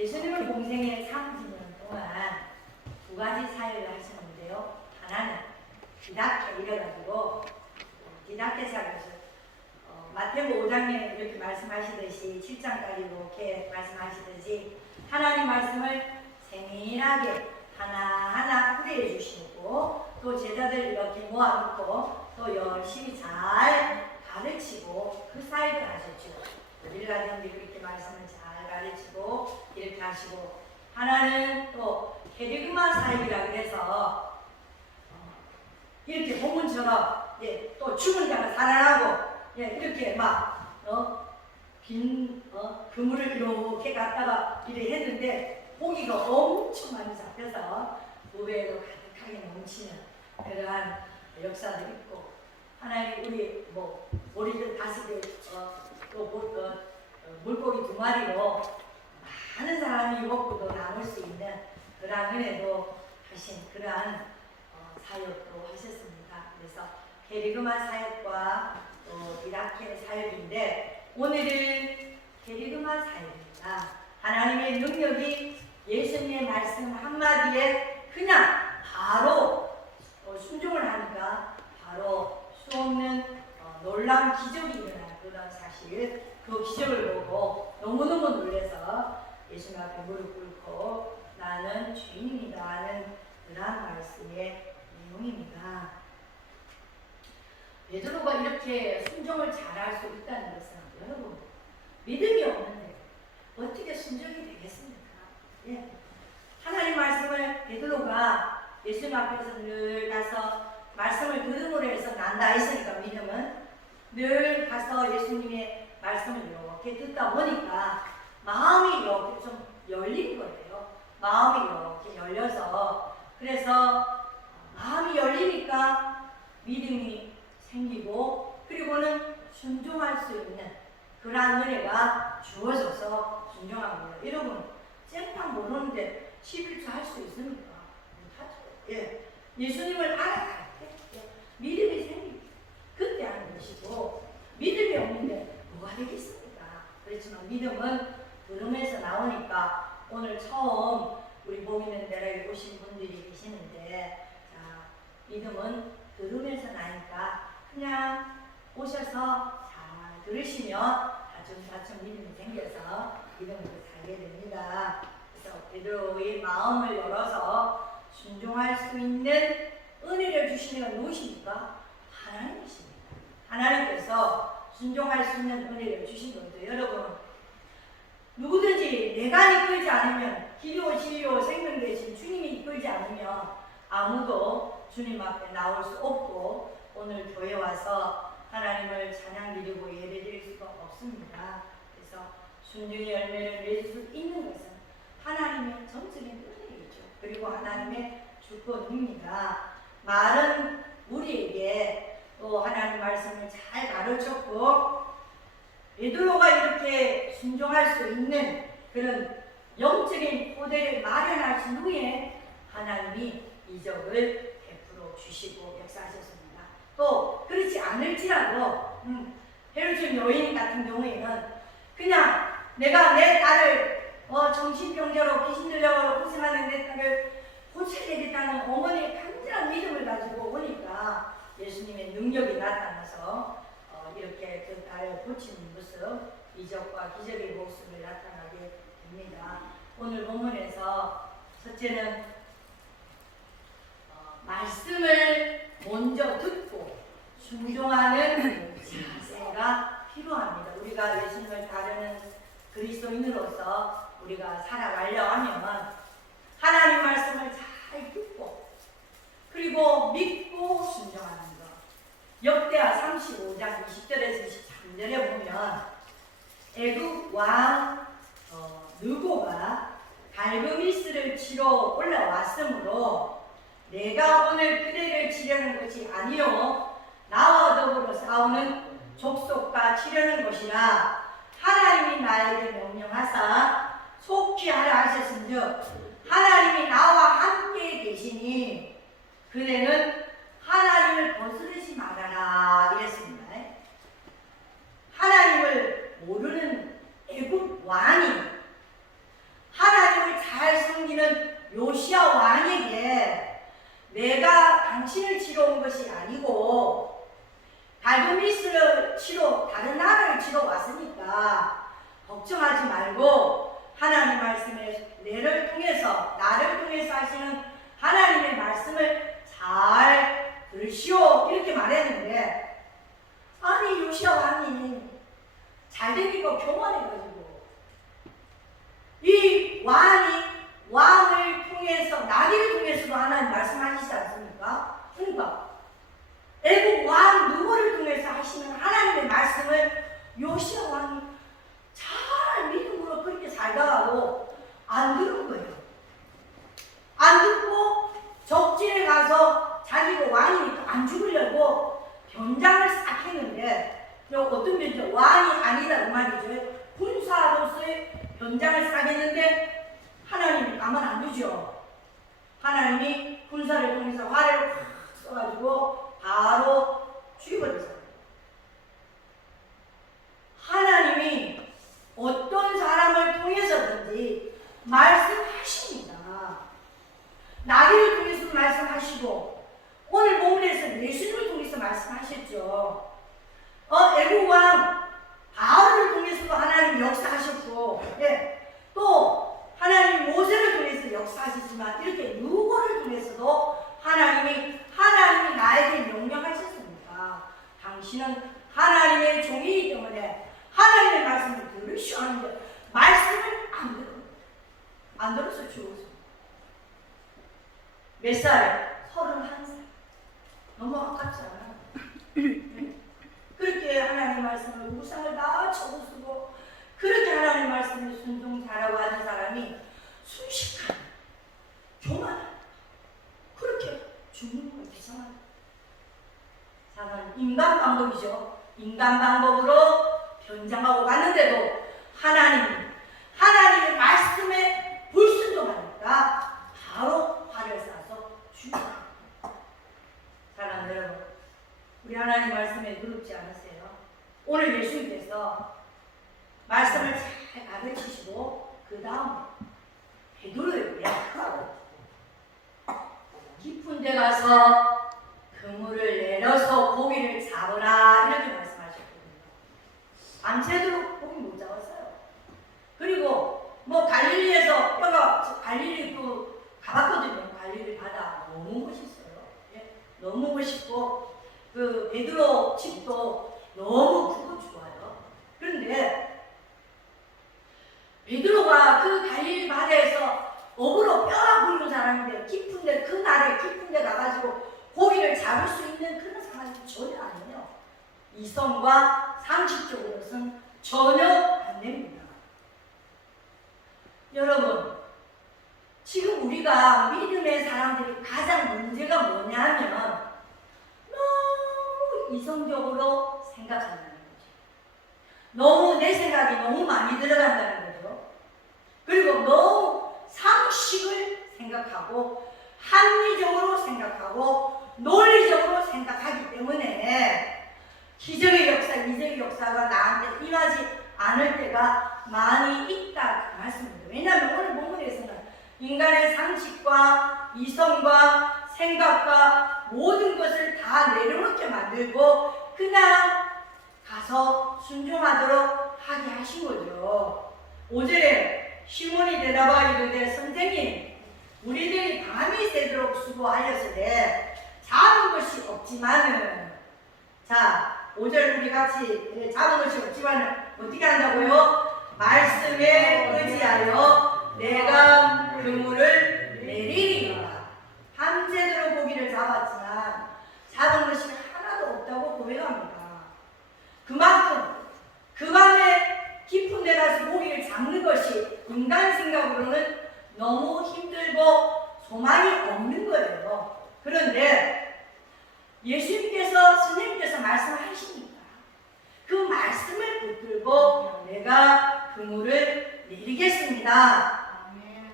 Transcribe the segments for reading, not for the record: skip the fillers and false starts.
예수님은 공생의 30년 동안 두 가지 사역을 하셨는데요. 하나는 디다케 이래가지고 디다케 사역에서 마태복음 5장에 이렇게 말씀하시듯이 7장까지 이렇게 말씀하시듯이 하나님 말씀을 세밀하게 하나하나 풀이해 주시고 또 제자들 이렇게 모아놓고 또 열심히 잘 가르치고 그 사역을 하셨죠. 어딜 가든지 그렇게 말씀을 잘 가르치고 이렇게 하시고 하나는 또 게리그마 사역이라 그래서 이렇게 본문처럼 또 죽은 자가 살아나고 이렇게 막 그물을 이렇게 갖다가 이렇게 했는데 고기가 엄청 많이 잡혀서 무배로 가득하게 넘치는 그러한 역사도 있고 하나님 우리 우리들 5개 또 물고기 2마리로 많은 사람이 먹고도 남을 수 있는 그러한 은혜도 하신 그러한 사역도 하셨습니다. 그래서 게리그마 사역과 또 디다케 사역인데 오늘은 게리그마 사역입니다. 하나님의 능력이 예수님의 말씀 한마디에 그냥 바로 순종을 하니까 바로 수없는 놀라운 기적이 일어난 그런 사실 그 기적을 보고 너무너무 놀라서 예수님 앞에 무릎 꿇고 나는 죄인이다 하는 그러한 말씀의 내용입니다. 베드로가 이렇게 순종을 잘할 수 있다는 것은 여러분 믿음이 없는데 어떻게 순종이 되겠습니까? 하나님 말씀을 베드로가 예수님 앞에서 늘 가서 말씀을 들음으로 해서 난다 했으니까 믿음은 늘 가서 예수님의 말씀을 이렇게 듣다 보니까 마음이 이렇게 좀 열린 거예요. 마음이 이렇게 열려서 그래서 마음이 열리니까 믿음이 생기고 그리고는 순종할 수 있는 그러한 은혜가 주어져서 순종한 거예요. 여러분 쨍탕 모르는데 11조 할 수 있습니까? 못하죠. 예수님을 알아갈 때 믿음이 생깁니다. 그때 하는 것이고 믿음이 없는데 뭐가 되겠습니까? 그렇지만 믿음은 들음에서 나오니까 오늘 처음 우리 복 있는 데에 오신 분들이 계시는데 자, 믿음은 들음에서 나니까 그냥 오셔서 잘 들으시면 다툼 믿음이 생겨서 믿음으로 살게 됩니다. 그래서 베드로의 마음을 열어서 순종할 수 있는 은혜를 주시는 누구십니까? 하나님이십니다. 하나님께서 순종할 수 있는 은혜를 주신 것도 여러분 누구든지 내가 이끌지 않으면 기도, 진료, 생명 대신 주님이 이끌지 않으면 아무도 주님 앞에 나올 수 없고 오늘 교회 와서 하나님을 찬양 드리고 예배 드릴 수가 없습니다. 그래서 순종의 열매를 낼 수 있는 것은 하나님의 전적인 은혜이죠. 그리고 하나님의 주권입니다. 말은 우리에게 또 하나님 말씀을 잘 가르쳤고 베드로가 이렇게 순종할 수 있는 그런 영적인 토대를 마련하신 후에 하나님이 이적을 베풀어 주시고 역사하셨습니다. 또 그렇지 않을지라도 헤르존 여인 같은 경우에는 그냥 내가 내 딸을 정신병자로 귀신 들려가지고 고생하는 내 딸을 고쳐야겠다는 어머니의 간절한 믿음을 가지고 오니까 예수님의 능력이 나타나서 이렇게 그 딸을 고치는 모습, 이적과 기적의 모습을 나타나게 됩니다. 오늘 본문에서 첫째는 말씀을 먼저 듣고 순종하는 자세가 필요합니다. 우리가 예수님을 따르는 그리스도인으로서 우리가 살아가려 하면 하나님 말씀을 잘 듣고 그리고 믿고 순종하는 것. 역대하 35장 20절에서 23절에 보면 애굽 왕 느고가 갈그미스를 치러 올라왔으므로 내가 오늘 그대를 치려는 것이 아니요 나와 더불어 싸우는 족속과 치려는 것이라 하나님이 나에게 명령하사 속히 하라 하셨은즉 하나님이 나와 함께 계시니 그대는 하나님을 거스르지 말아라 이랬습니다. 하나님을 모르는 애굽 왕이 하나님 알고 하나님 말씀의 내를 통해서 나를 통해서 하시는 하나님의 말씀을 잘 들으시오 이렇게 말했는데 아니 요시야 왕이 잘되기고 교만해가지고 이 왕을 통해서 나귀를 통해서도 하나님 말씀하시지 않습니까? 그러니까 애국 왕 누구를 통해서 하시는 하나님의 말씀을 요시야 왕이 잘 믿음으로 그렇게 살다가도 안 들은 거예요. 안 듣고 적진에 가서 자기가 왕이니까 안 죽으려고 변장을 싹 했는데 어떤 변장? 왕이 아니다 그 말이죠. 군사로서의 변장을 싹 했는데 하나님이 가만 안 두죠. 하나님이 군사를 통해서 화를 확 써가지고 바로 죽여버렸어요. 하나님이 어떤 사람을 통해서든지 말씀하십니다. 나귀를 통해서 말씀하시고 오늘 본문에서 예수님을 통해서 말씀하셨죠. 애국왕 바울을 통해서도 하나님 역사하셨고 또 하나님 모세를 통해서 역사하시지만 이렇게 누구를 통해서도 하나님이 나에게 명령하셨습니다. 당신은 하나님의 종이기 때문에 하나님의 말씀을 들으셔야 하는데 말씀을 안 들어서 죽었습니다. 몇 살? 31살. 너무 아깝지 않아요? 그렇게 하나님 말씀을 우상을 다 쳐부수고 그렇게 하나님 말씀을 순종 잘하고 하는 사람이 순식간에 교만하다. 그렇게 죽는 건 이상하다. 사람은 인간 방법이죠. 인간 방법으로 변장하고 갔는데도 하나님의 말씀에 불순종하니까 바로 화를 쏴서 죽어요. 사랑하는 여러분, 우리 하나님 말씀에 누룩지 않으세요? 오늘 예수님께서 말씀을 잘 가르치시고 그 다음 베드로에게 깊은 데 가서 그물을 내려서 고기를 잡으라 이렇게 말씀하셨거든요. 밤새도록 고기 못 잡았어요. 그리고 갈릴리에서 갈릴리 가봤거든요. 갈릴리 바다 너무 멋있어요. 너무 멋있고 그 베드로 집도 너무 크고 좋아요. 그런데 베드로가 그 갈릴리 바다에서 업으로 뼈가 굵은 사람인데 깊은데 가가지고 고기를 잡을 수 있는 그런 상황이 전혀 아니에요. 이성과 상식적으로는 전혀 안 됩니다. 여러분, 지금 우리가 믿음의 사람들이 가장 문제가 뭐냐면 너무 이성적으로 생각한다는 거죠. 너무 내 생각이 너무 많이 들어간다는 거죠. 그리고 너무 상식을 생각하고 합리적으로 생각하고 논리적으로 생각하기 때문에 기적의 역사, 이적의 역사가 나한테 임하지 않을 때가 많이 있다 그 말씀입니다. 왜냐하면 오늘 본문에서는 인간의 상식과 이성과 생각과 모든 것을 다 내려놓게 만들고 그냥 가서 순종하도록 하게 하신 거죠. 5절에 시몬이 대답하여 이르되 선생님 우리들이 밤이 새도록 수고하였으되 잡은 것이 없지만은 5절 우리 같이 잡은 것이 없지만은 어떻게 한다고요? 말씀에 의지하여 내가 그물을 내리리라. 밤새도록 고기를 잡았지만 잡은 것이 하나도 없다고 고백합니다. 그만큼 그 밤에 깊은 데 가서 고기를 잡는 것이 인간 생각으로는 너무 힘들고 소망이 없는 거예요. 그런데 예수님께서 선생님께서 말씀하시니까 그 말씀을 붙들고 내가 그물을 내리겠습니다.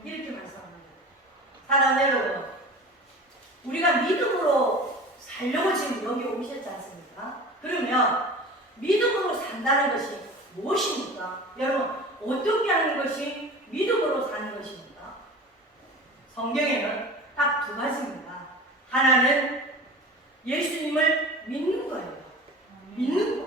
이렇게 말씀합니다. 사랑하는 여러분, 우리가 믿음으로 살려고 지금 여기 오셨지 않습니까? 그러면 믿음으로 산다는 것이 무엇입니까? 여러분, 어떻게 하는 것이 믿음으로 사는 것입니까? 성경에는 딱 두 가지입니다. 하나는 예수님을 믿는 거예요. 믿는 거.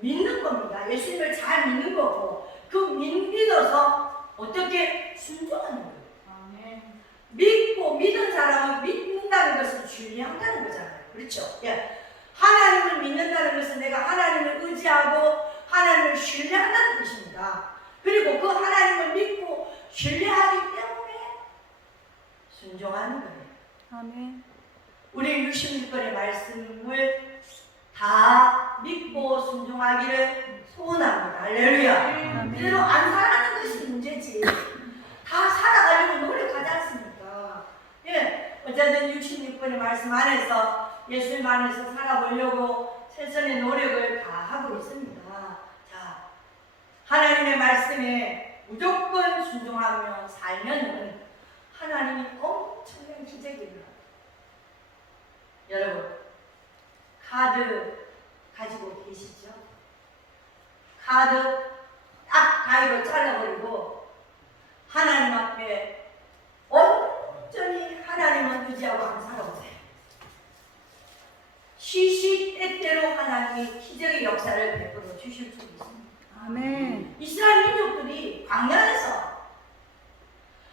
믿는 겁니다. 예수님을 잘 믿는 거고 그 믿어서 어떻게 순종하는 거예요. 아멘. 믿고 믿은 사람은 믿는다는 것을 주의한다는 거잖아요. 그렇죠? 예. 하나님을 믿는다는 것은 내가 하나님을 의지하고 하나님을 신뢰한다는 뜻입니다. 그리고 그 하나님을 믿고 신뢰하기 때문에 순종하는 거예요. 아멘. 우리 66번의 말씀을 다 믿고 순종하기를 소원합니다. 할렐루야. 그대로 안 살아가는 것이 문제지. 다 살아가려고 노력하지 않습니까? 예, 어쨌든 66번의 말씀 안에서 예수님 안에서 살아보려고 최선의 노력을 다 하고 있습니다. 자, 하나님의 말씀에 무조건 순종하며 살면은 하나님이 엄청난 기적이 일어납니다. 여러분, 카드 가지고 계시죠? 카드 딱 가위로 잘라버리고 하나님 앞에 온전히 하나님을 의지하고 한번 살아보세요. 시시때때로 하나님이 기적의 역사를 베풀어 주실 수 있습니다. 아멘. 이스라엘 민족들이 광야에서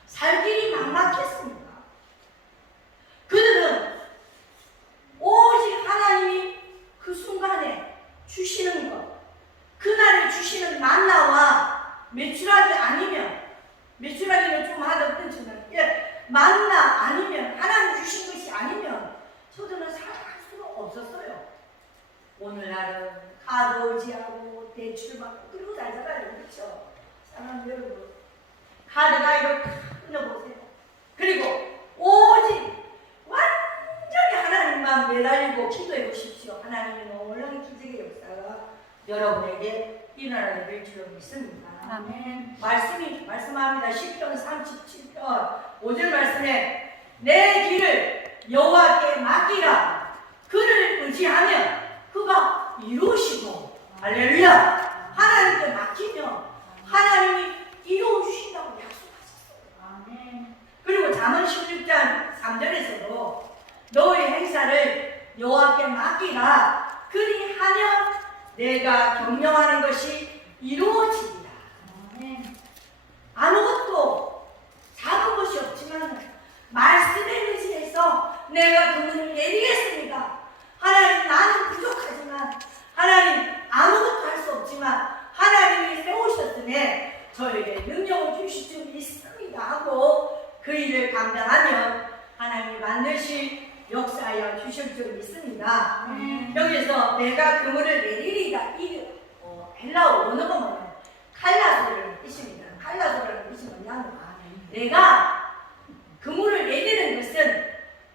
살 길이 막막했습니다. 그들은 오직 하나님이 그 순간에 주시는 것, 그날에 주시는 만나와 메추라기 아니면, 메추라기는 좀 하던 뜬치는, 예, 만나 아니면, 하나님 주신 것이 아니면 저들은 살아갈 수가 없었어요. 오늘날은 카드 의지하고 대출받고 그리고 잘 살아요. 그렇죠? 사람 여러분, 카드 가위로 탁 끊어보세요. 그리고 오직 완전히 하나님만 매달리고 기도해 보십시오. 하나님의 놀라운 기적의 역사가 여러분에게 일어나게 될 줄로 믿습니다. 아멘. 말씀합니다. 시편 37편 5절 말씀에 내 길을 여호와께 맡기라. 그를 의지하면 그가 이루시고, 할렐루야. 하나님께 맡기면 하나님이 이루어주신다고 약속하셨어요. 아멘. 그리고 잠언 16장 3절에서도 너의 행사를 여호와께 맡기라. 그리하면 내가 경영하는 것이 이루어지리라. 아멘. 아무것도 작은 것이 없지만 말씀에 의지해서 내가 그분을 내리겠습니다. 하나님, 나는 부족하지만, 하나님 아무것도 할 수 없지만 하나님이 세우셨으니 저에게 능력을 주실 줄 믿습니다 하고 그 일을 감당하면 하나님이 반드시 역사하여 주실 줄 믿습니다. 여기서 내가 그물을 내리리다, 이 헬라어 원어가 뭐냐면 칼라소라는 뜻입니다. 칼라소라는 뜻이 뭐냐면 내가 그물을 내리는 것은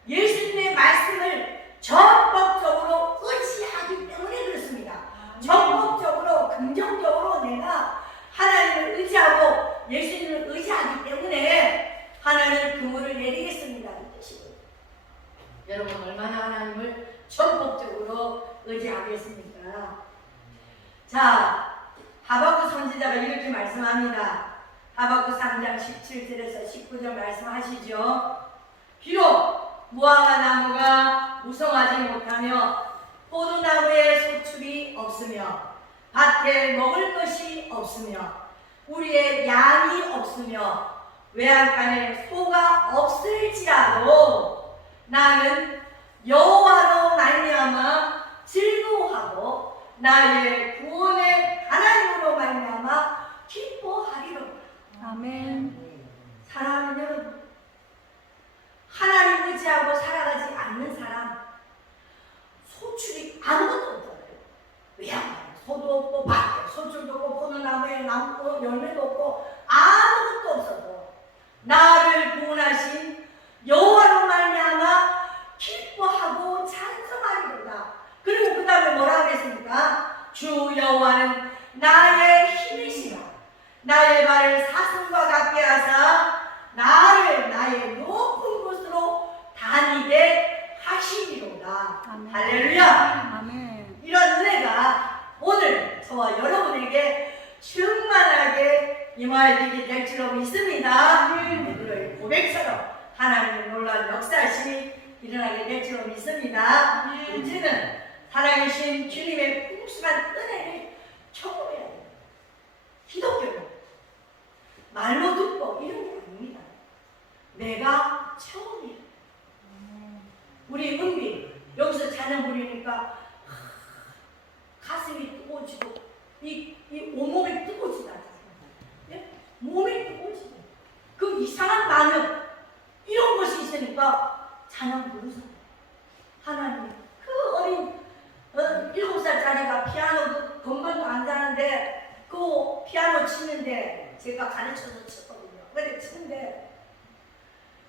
예수님의 말씀을 적극적으로 의지하기 때문에 그렇습니다. 적극적으로 긍정적으로 내가 하나님을 의지하고 예수님을 의지하기 때문에 하나님 그물을 내리겠습니다 이 뜻이고요. 여러분 얼마나 하나님을 적극적으로 의지하겠습니까? 자, 하박국 선지자가 이렇게 말씀합니다. 하박국 3장 17절에서 19절 말씀하시죠. 비록 무화과 나무가 무성하지 못하며 포도나무에 소출이 없으며 밭에 먹을 것이 없으며 우리의 양이 없으며 외양간에 소가 없을지라도 나는 여호와로 말미암아 즐거워하고 나의 구원의 하나님으로 말미암아 기뻐하리로다. 아멘. 사랑하는 여러분, 하나님 의지하고 살아가지 않는 사람 소출이 아무것도 없잖아요. 왜냐? 소도 없고 밭에 소출도 없고 포도나무에 나무 열매도 없고 아무것도 없어도 나를 구원하신 여호와로 말미암아 기뻐하고 찬송하리로다. 그리고 그 다음에 뭐라 그랬습니까? 주 여호와는 나의 힘이시라. 나의 발을 사슴과 같게 하사 나를 나의 높은 곳으로 다니게 하시리로다. 아멘. 할렐루야. 아멘. 이런 은혜가 오늘 저와 여러분에게 충만하게 임하게 될 줄로 믿습니다. 오늘 고백처럼 하나님의 놀라운 역사하심이 일어나게 될 줄로 믿습니다. 이제는 살아계신 주님의 풍성한 은혜를 경험해야 됩니다. 기독교는 말로 듣고 이런 게 아닙니다. 내가 처음이에요. 우리 은비 여기서 찬양 부리니까 가슴이 뜨거워지고 이 온몸이 뜨거워지다. 예? 몸이 뜨거워지고 그 이상한 반응 이런 것이 있으니까 찬양 부르잖아요. 하나님 그 어린 7살짜리가 피아노 그 건반도 안 자는데 그 피아노 치는데 제가 가르쳐서 쳤거든요. 근데 치는데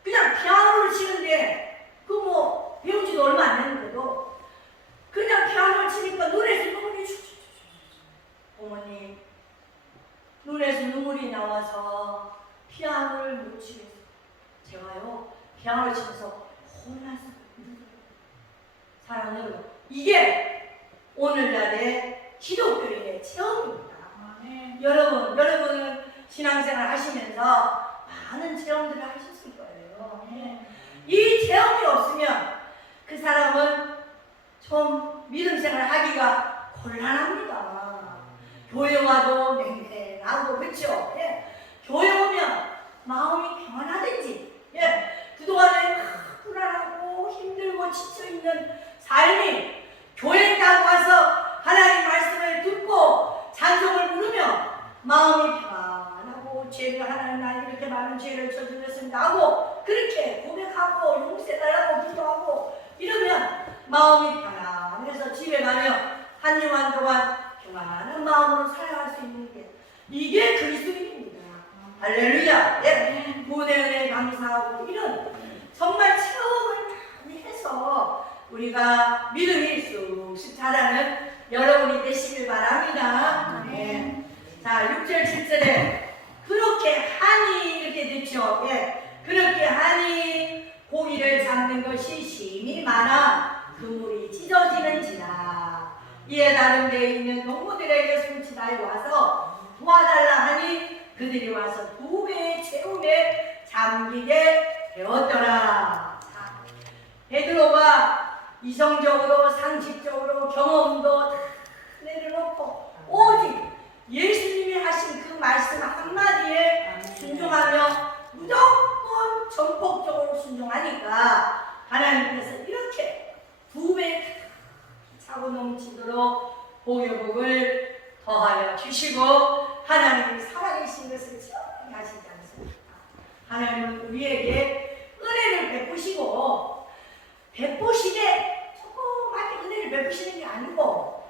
그냥 피아노를 치는데 그 뭐 배운지도 얼마 안 됐는데도 그냥 피아노를 치니까 눈에서 눈물이 슉슉슉. 어머니 눈에서 눈물이 나와서 피아노를 못 치면서 제가요 피아노를 치면서 혼났어요. 사랑하는 여러분, 이게 오늘날의 기독교인의 체험입니다. 여러분은 신앙생활 하시면서 많은 체험들을 하셨을 거예요. 이 체험이 없으면 그 사람은 좀 믿음 생활 하기가 곤란합니다. 교회 와도 냉랭하고 그렇죠? 예. 교회 오면 마음이 평안하든지 그동안에 불안하고 힘들고 지쳐있는 삶이 교회 딱 와서 하나님 말씀을 듣고 찬송을 부르며 마음이 평안하고 죄를 하나님 나는 이렇게 많은 죄를 저질렀습니다 하고 그렇게 고백하고 용서해달라고 기도하고 이러면 마음이 편안해서 집에 가면 한 주간 동안 평안한 마음으로 살아갈 수 있는 게 이게 그리스도인입니다. 할렐루야. 구원의 은혜에 감사하고 이런 정말 체험을 많이 해서 우리가 믿음이 쑥쑥 자라는 여러분이 되시길 바랍니다. 자, 6절 7절에 그렇게 하니 이렇게 됐죠. 그렇게 하니 고기를 잡는 것이 심히 많아 그물이 찢어지는지라. 이에 다른 데에 있는 농부들에게 숨지다에 와서 도와달라 하니 그들이 와서 2배의 채움에 잠기게 되었더라. 베드로가 이성적으로 상식적으로 경험도 다 내려놓고 오직 예수님이 하신 그 말씀 한마디에 순종하며 무조건 전폭적으로 순종하니까 하나님께서 이렇게 2배 차고 넘치도록 복을 더하여 주시고 하나님이 살아계신 것을 체험하게 하시지 않습니까? 하나님은 우리에게 은혜를 베푸시고 베푸시되 조그맣게 은혜를 베푸시는 게 아니고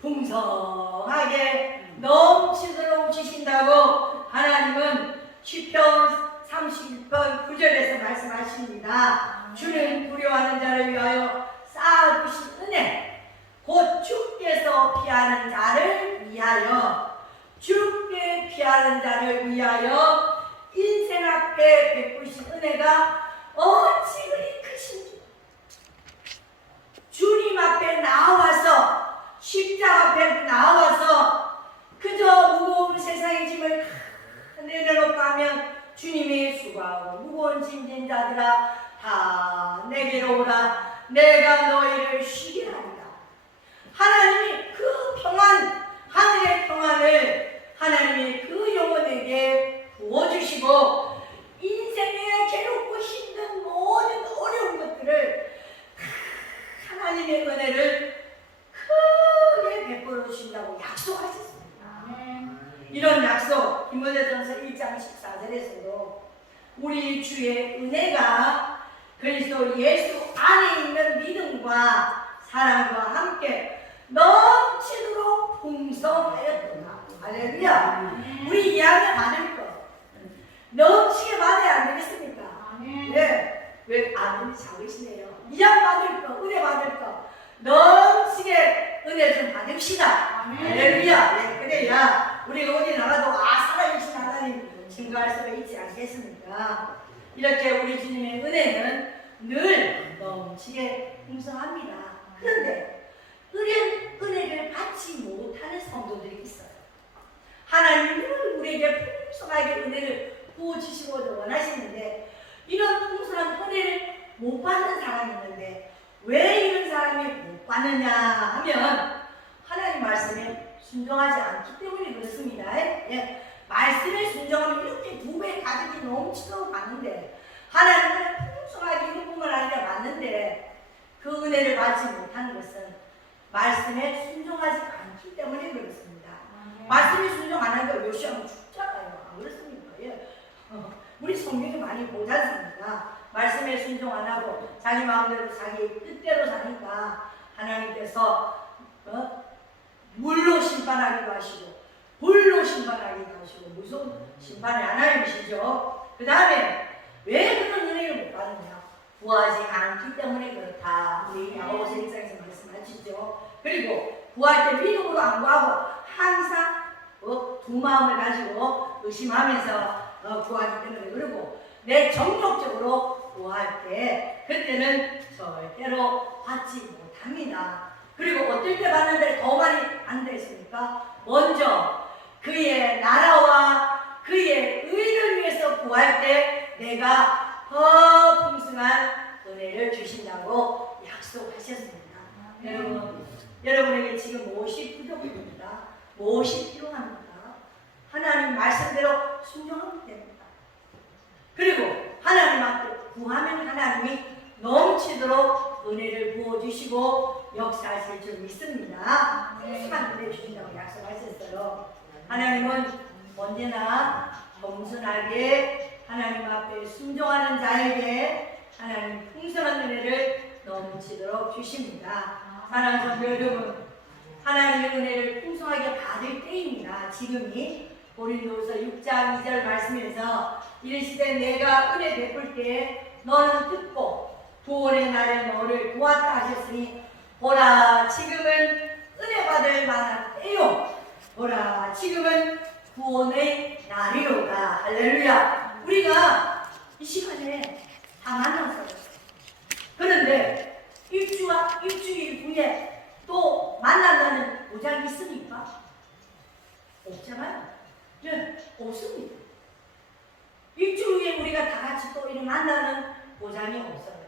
풍성하게 넘치도록 주신다고 하나님은 시편 31편 9절에서 말씀하십니다. 주는 두려워하는 자를 위하여 쌓아두신 은혜 곧 주께서 피하는 자를 위하여 주께 피하는 자를 위하여 인생 앞에 베푸신 은혜가 어찌 그리 크신지 주님 앞에 나와서 십자가 앞에 나와서 그저 무거운 세상의 짐을 다 내려놓고 하면 주님이 수고하고 무거운 짐진 자들아 다 내게로 오라 내가 너희를 쉬게 하리라. 하나님이 그 평안 하늘의 평안을 하나님이 그 영혼에게 부어주시고 인생의 괴롭고 힘든 모든 어려운 것들을 하나님의 은혜를 크게 베풀어 주신다고 약속하셨습니다. 이런 약속 디모데전서 1장 14절에서도 우리 주의 은혜가 그리스도 예수 안에 있는 믿음과 사랑과 함께 넘치도록 풍성하였구나. 할렐루야. 우리 이야기 받을 거 넘치게 받아야 안 되겠습니까? 왜 아멘이 작으시네요. 이양 받을 거, 은혜 받을 거 넘치게 은혜 좀 받읍시다. 할렐루야. 그래야 우리가 어디 나가도 살아계신 하나님 증거할 수가 있지 않겠습니까? 이렇게 우리 주님의 은혜는 늘 넘치게 풍성합니다. 그런데 은혜를 받지 못하는 성도들이 있어요. 하나님은 우리에게 풍성하게 은혜를 부어주시고 원하시는데 이런 풍성한 은혜를 못 받는 사람이 있는데 왜 이런 사람이 못 받느냐 하면 하나님 말씀에 순종하지 않기 때문에 그렇습니다. 말씀에 순종하면 이렇게 넘치도록 많은데 하나님은 풍성하게 이루품을 하는 게 맞는데 그 은혜를 받지 못하는 것은 말씀에 순종하지 않기 때문에 그렇습니다. 말씀에 순종 안 하니까 요시하면 죽잖아요. 안 그렇습니까? 예. 우리 성경이 많이 보지 않습니까? 말씀에 순종 안 하고 자기 마음대로 자기 뜻대로 사니까 하나님께서 물로 심판하기도 하시고 불로 심판하기도 하시고 무서운 심판의 하나님이시죠. 그 다음에 왜 그런 은혜를 못 받느냐? 구하지 않기 때문에 그렇다. 우리 야고보서 1장에서 말씀하시죠. 그리고 구할 때 믿음으로 안 구하고 항상 두 마음을 가지고 의심하면서 구하기 때문에 그러고 내 정욕적으로 구할 때 그때는 절대로 받지 못합니다. 그리고 어떨 때 받는데 더 많이 안 되십니까? 먼저 그의 나라와 그의 의를 위해서 구할 때 내가 더 풍성한 은혜를 주신다고 약속하셨습니다. 여러분에게 지금 무엇이 부족합니다. 무엇이 필요합니까? 하나님 말씀대로 순종하면 됩니다. 그리고 하나님 앞에 구하면 하나님이 넘치도록 은혜를 부어주시고 역사하실 줄 믿습니다. 풍성한 은혜 주신다고 약속하셨어요. 하나님은 언제나 겸손하게 하나님 앞에 순종하는 자에게 하나님 풍성한 은혜를 넘치도록 주십니다. 사랑하는 성도 여러분, 하나님의 은혜를 풍성하게 받을 때입니다. 지금이 고린도후서 6장 2절 말씀에서 이르시되 내가 은혜 베풀 때에 너는 듣고 구원의 날에 너를 도왔다 하셨으니 보라 지금은 은혜 받을 만한 때요 보라 지금은 구원의 날이로다. 할렐루야. 우리가 이 시간에 다 만났어요. 그런데 일주일 후에 또 만난다는 보장이 있습니까? 없잖아요. 네, 없습니다. 일주일 후에 우리가 다 같이 또 이렇게 만나는 보장이 없어요.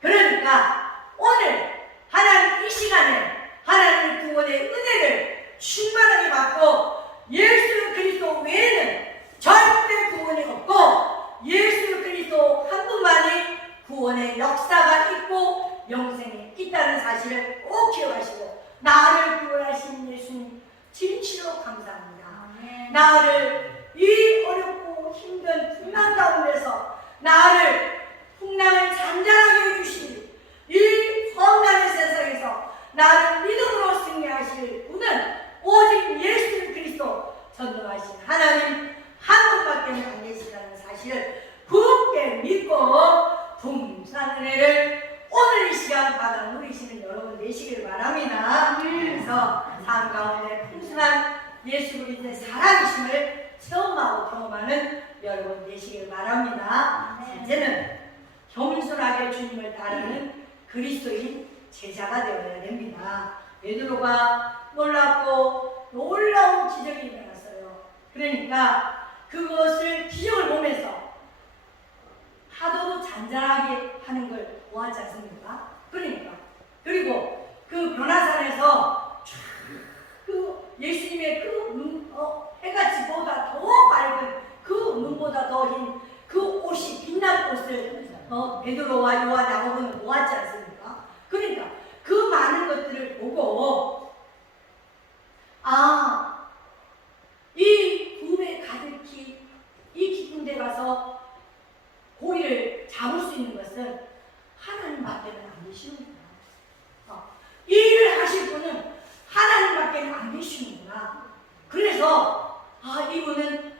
그러니까 오늘 하나님 이 시간에 하나님의 구원의 은혜를 충만하게 받고 예수 그리스도 외에는 절대 구원이 없고 예수 그리스도 한 분만이 구원의 역사가 있고 영생이 있다는 사실을 꼭 기억하시고 나를 구원하신 예수님 진실로 감사합니다. 나를 이 어렵고 힘든 풍랑 가운데서 나를 풍랑을 잔잔하게 해주신 이 험난의 세상에서 나를 믿음으로 승리하실 분은 오직 예수 그리스도 전능하신 하나님 한 분밖에 안 계시다는 사실을 굳게 믿고 풍성한 은혜를 오늘 이 시간 받아 누리시는 여러분 되시길 바랍니다. 그래서 삶 가운데 풍성한 예수 그리스도의 살아계심을 처음하고 경험하는 여러분 되시길 바랍니다. 이제는 겸손하게 주님을 따르는 그리스도인 제자가 되어야 됩니다. 베드로가 놀랍고 놀라운 기적이 일어났어요. 그러니까 그것을 기적을 보면서 파도도 잔잔하게 하는 걸 보았지 않습니까? 그리고 그 변화산에서 그 예수님의 해같이 보다 더 밝은 그 눈보다 더 흰 그 옷이 빛난 옷을 베드로와 요한 야고보는 보았지 않습니까? 그러니까 그 많은 것들을 보고 이 구름에 가득히 이 깊은 데 가서 고기를 잡을 수 있는 것은 하나님밖에는 안 계시는구나. 이 일을 하실 분은 하나님밖에는 안 계시는구나. 그래서 이분은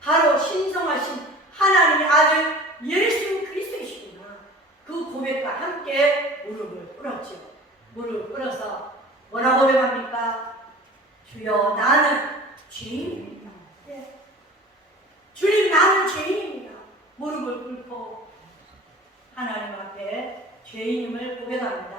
바로 신성하신 하나님의 아들 예수 그리스도이시구나. 그 고백과 함께 무릎을 꿇었죠. 무릎을 꿇어서 뭐라고 고백합니까? 주여 나는 죄인입니다. 네. 주님 나는 죄인입니다. 무릎을 꿇고 하나님 앞에 죄인임을 고백합니다.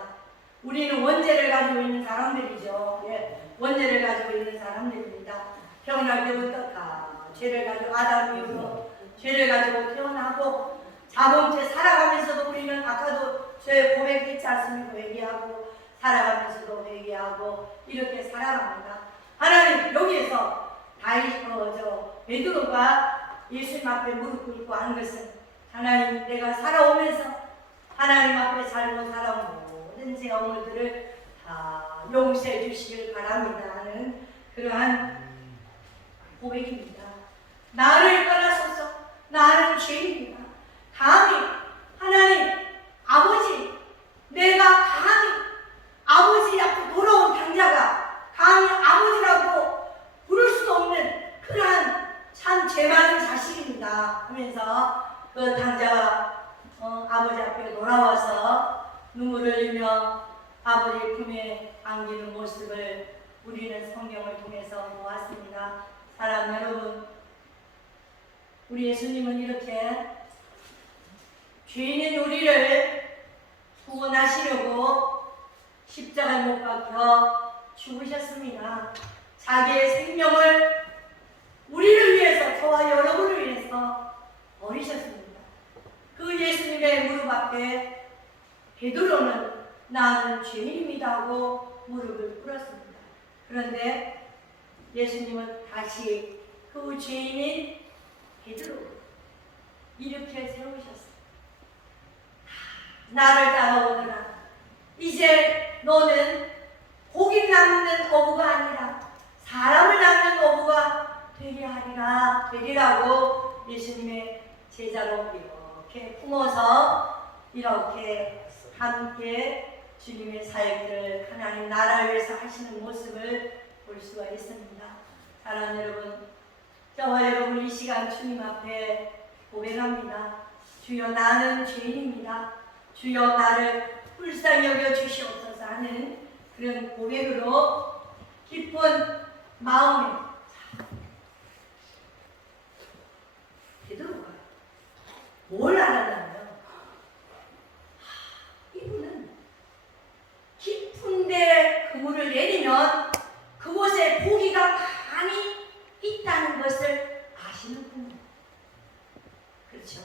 우리는 원죄를 가지고 있는 사람들이죠. 예, 원죄를 가지고 있는 사람들입니다. 태어날 때부터 다 죄를 가지고 아담 이후로 죄를 가지고 태어나고 자범죄 살아가면서도 우리는 아까도 죄 고백했지 않습니까? 회개하고 살아가면서도 회개하고 이렇게 살아갑니다. 하나님 여기에서 베드로가 예수님 앞에 무릎 꿇고 한 것은 하나님, 내가 살아오면서 하나님 앞에 살고 살아온 모든 제 어머니들을 다 용서해 주시길 바랍니다 하는 그러한 고백입니다. 나를 떠나소서, 나는 죄인이다. 감히 하나님 아버지, 내가 감히 아버지 앞으로 돌아온 당자가 감히 아버지라고 부를 수도 없는 그러한 참 죄 많은 자식입니다 하면서 그 당자가 아버지 앞에 돌아와서 눈물을 흘리며 아버지 품에 안기는 모습을 우리는 성경을 통해서 보았습니다. 사랑 여러분, 우리 예수님은 이렇게 죄인인 우리를 구원하시려고 십자가에 못 박혀 죽으셨습니다. 자기의 생명을 우리를 위해서, 저와 여러분을 위해서 버리셨습니다. 그 예수님의 무릎 앞에 베드로는 나는 죄인입니다 하고 무릎을 꿇었습니다. 그런데 예수님은 다시 그 죄인인 베드로 이렇게 세우셨어요. 나를 따라오너라. 이제 너는 고기 낚는 어부가 아니라 사람을 낚는 어부가 되리라고 예수님의 제자로 이렇게 품어서 이렇게 함께 주님의 사역들을 하나님 나라를 위해서 하시는 모습을 볼 수가 있습니다. 사랑하는 여러분, 저와 여러분 이 시간 주님 앞에 고백합니다. 주여, 나는 죄인입니다. 주여, 나를 불쌍히 여겨 주시옵소서 하는 그런 고백으로 기쁜 마음에 베드로가 뭘 알았냐면 이분은 깊은데 그물을 내리면 그곳에 고기가 많이 있다는 것을 아시는 분이에요. 그렇죠?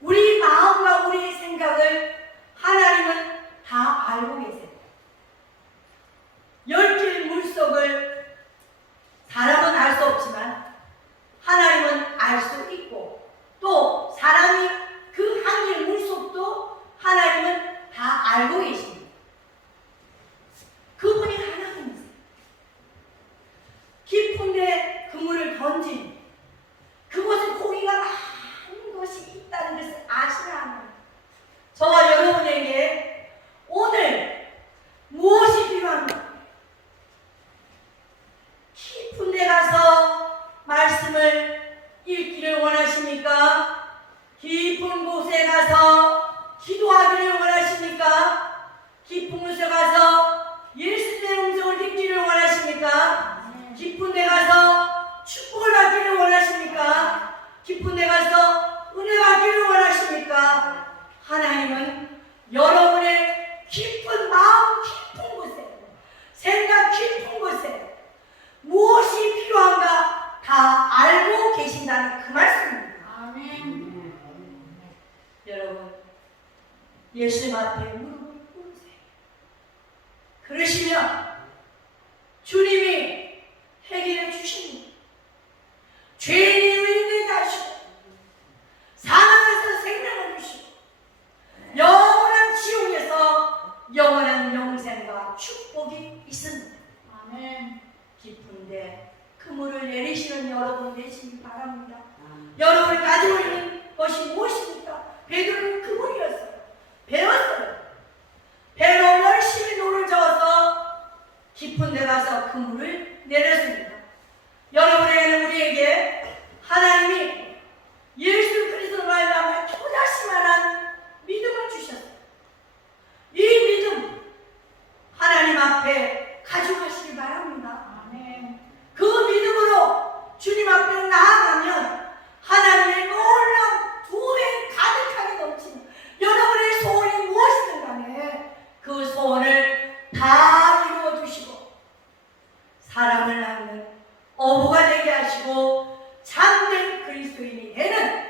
우리 마음과 우리의 생각을 하나님은 다 알고 계세요. 열길 물속을 사람은 알 수 없지만 하나님은 알 수 있고, 또 사람이 그 한길 물속도 하나님은 다 알고 계십니다. 그분이 하나님이세요. 깊은데 그물을 던진 그곳에 고기가 많은 것이 있다는 것을 아시나 하나님. 저와 여러분에게 오늘 무엇이 필요합니까? 깊은 데 가서 말씀을 읽기를 원하십니까? 깊은 곳에 가서 기도하기를 원하십니까? 깊은 곳에 가서 예수님의 음성을 듣기를 원하십니까? 깊은 데 가서 축복을 받기를 원하십니까? 깊은 데 가서 은혜 받기를 원하십니까? 하나님은 여러분의 깊은 마음 깊은 곳에, 생각 깊은 곳에 무엇이 필요한가 다 알고 계신다는 그 말씀입니다. 아멘. 여러분, 예수님 앞에 무릎을 꿇으세요. 그러시면 주님이 해결해 주십니다. 죄인이 의인되게 하시고 사망에서 생명을 주시고 영원한 지옥에서 영원한 영생과 축복이 있습니다. 아멘. 깊은데 그물을 내리시는 여러분 되시기 바랍니다. 여러분이 가지고 있는 것이 무엇입니까? 베드로는 그물이었어요. 배웠어요. 배로 열심히 노를 저어서 깊은 데 가서 그물을 내렸습니다. 여러분에게는 우리에게 하나님이 예수 그리스도로 말미암아 초자심만한 믿음을 주셨어요. 이 믿음 하나님 앞에 가져가시기 바랍니다. 아멘. 그 믿음으로 주님 앞에 나아가면 하나님의 놀라운 두 배 가득하게 넘치는 여러분의 소원이 무엇이든 간에 그 소원을 다 이루어 주시고 사람을 낳는 어부가 되게 하시고 참된 그리스도인이 되는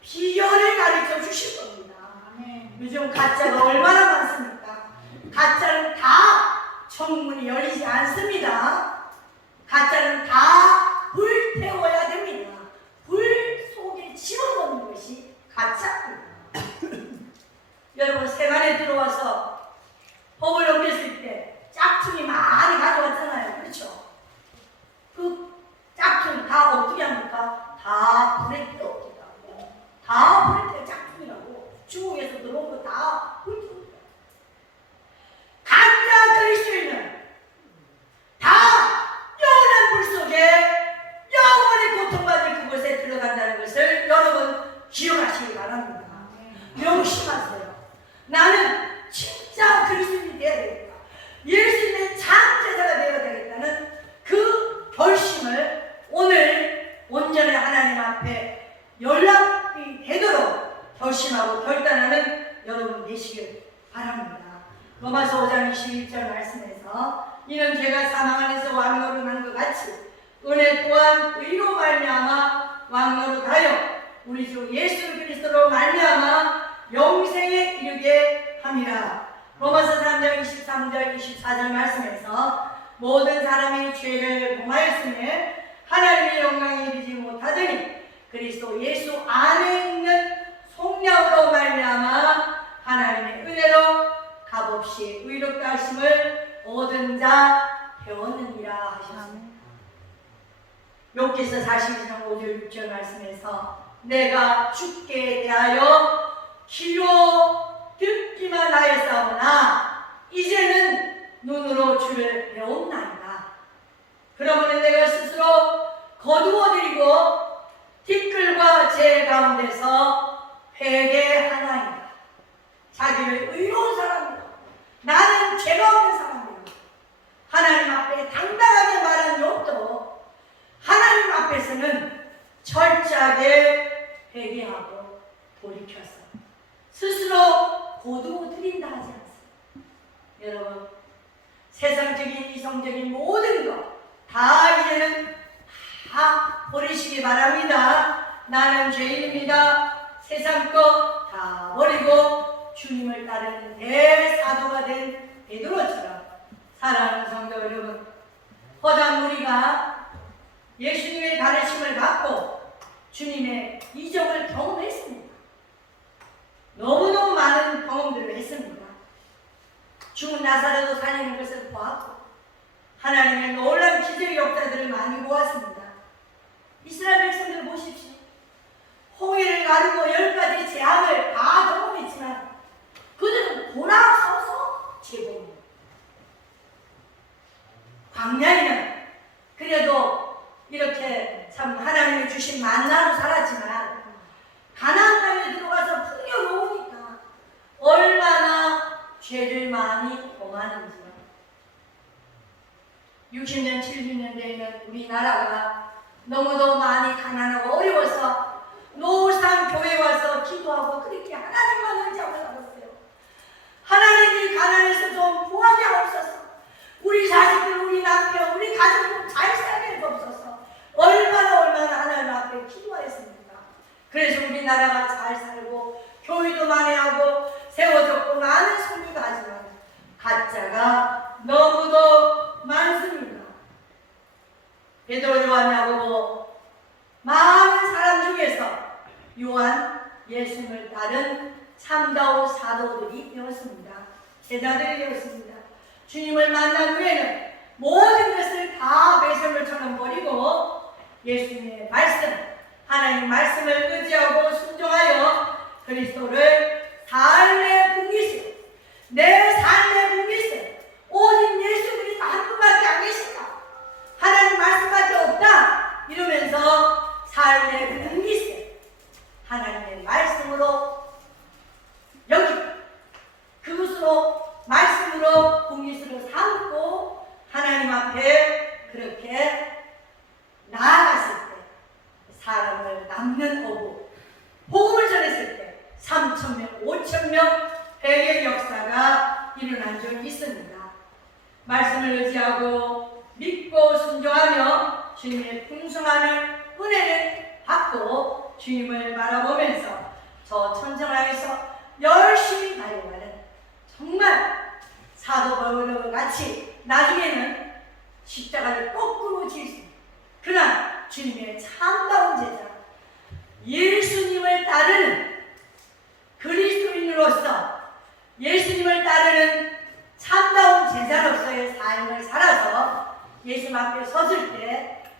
비결을 가르쳐 주실 겁니다. 아멘. 요즘 가짜가 얼마나 많습니까? 가짜는 다 청문이 열리지 않습니다. 가짜는 다 불태워야 됩니다. 안에 들어와서 법을 어겼을 때 짝퉁이 많이 가져왔잖아요. 그렇죠? 그 짝퉁 다 어떻게 합니까? 다 불에 떼어옵니다. 다 불에 떼어 짝퉁이라고. 중국에서 들어온 거 다 불 떼어옵니다. 가짜 그리스도인은 다 영원한 불 속에 영원히 고통받을 그곳에 들어간다는 것을 여러분 기억하시기 바랍니다. 명심하세요. 나는 진짜 그리스도인이 되어야 되겠다. 예수님의 장제자가 되어야 되겠다는 그 결심을 오늘 온전히 하나님 앞에 연락이 되도록 결심하고 결단하는 여러분 되시길 바랍니다. 로마서 5장 21절 말씀에서 이는 죄가 사망 안에서 왕노릇한 것 같이 은혜 또한 의로 말미암아 왕노릇하여 우리 주 예수 그리스도로 말미암아 영생에 이르게 함이라. 로마서 3장 23절 24절 말씀에서 모든 사람이 죄를 범하였으니 하나님의 영광에 이르지 못하더니 그리스도 예수 안에 있는 속량으로 말미암아 하나님의 은혜로 값없이 의롭다 하심을 얻은 자 되었느니라 하셨습니다. 욥기서 42장 5절 6절 말씀에서 내가 주께 대하여 귀로 듣기만 하였사오나 이제는 눈으로 주를 배웠나이다. 그러므로 내가 스스로 거두어드리고 티끌과 제 가운데서 회개하나이다. 자기를 의로운 사람이다. 나는 죄가 없는 사람이다. 하나님 앞에 당당하게 말한 욥도 하나님 앞에서는 철저하게 회개하고 돌이켜서 스스로 거두어 드린다 하지 않습니다. 여러분, 세상적인 이성적인 모든 것 다 이제는 다 버리시기 바랍니다. 나는 죄인입니다. 세상 것 다 버리고 주님을 따르는 대사도가 된 베드로처럼 사랑하는 성도 여러분, 허당 우리가 예수님의 가르침을 받고 주님의 이적을 경험했습니다. 너무너무 많은 경험들을 했습니다. 죽은 나사로도 살리는 것을 보았고 하나님의 놀라운 기적 역사들을 많이 보았습니다. 이스라엘 백성들 보십시오. 홍해를 가르고 10가지 재앙을 다 경험했지만 그들은 돌아서서 제공합니다. 광야에는 그래도 이렇게 참 하나님이 주신 만나로 살았지만 가나안 땅에 들어가서 풍요로우니까 얼마나 죄를 많이 범하는지. 60년, 70년대에는 우리나라가 너무도 많이 가난하고 어려워서 노상 교회 와서 기도하고 그렇게 하나님만 의지하고 살았어요. 하나님이 가난해서 좀 구하게 하옵소서. 우리 자식들, 우리 남편, 우리 가족들 잘 살게 해주옵소서. 얼마나 하나님 앞에 기도하였습니까? 그래서 우리나라가 잘 살고 교회도 많이 하고 세워졌고 많은 선교도 하지만 가짜가 너무도 많습니다. 베드로, 요한, 야고보 많은 사람 중에서 요한 예수님을 따른 참다운 사도들이 되었습니다. 제자들이 되었습니다. 주님을 만난 후에는 모든 것을 다 배설물처럼 버리고 예수님의 말씀, 하나님 말씀을 의지하고 순종하여 그리스도를 삶의 분기시, 내 삶의 분기시, 오직 예수 그리스도 한 분밖에 안 계신다. 하나님 말씀밖에 없다. 이러면서 삶의 분기시, 하나님의 말씀으로 여기 그것으로 말씀으로 분기시로 삼고 하나님 앞에 그렇게 나아갔을 때 사람을 남는 어부, 복음을 전했을 때 3,000명, 5,000명 회개 역사가 일어난 적이 있습니다. 말씀을 의지하고 믿고 순종하며 주님의 풍성한 은혜를 받고 주님을 바라보면서 저 천정하에서 열심히 달려가는 정말 사도 바울과 같이 나중에는 십자가를 거꾸로 질 수 있는 그러나 주님의 참다운 제자, 예수님을 따르는 그리스도인으로서 예수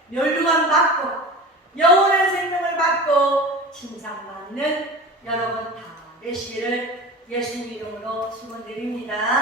멸류관 받고 영원한 생명을 받고 칭찬받는 여러분 다 되시기를 예수님 이름으로 축원드립니다.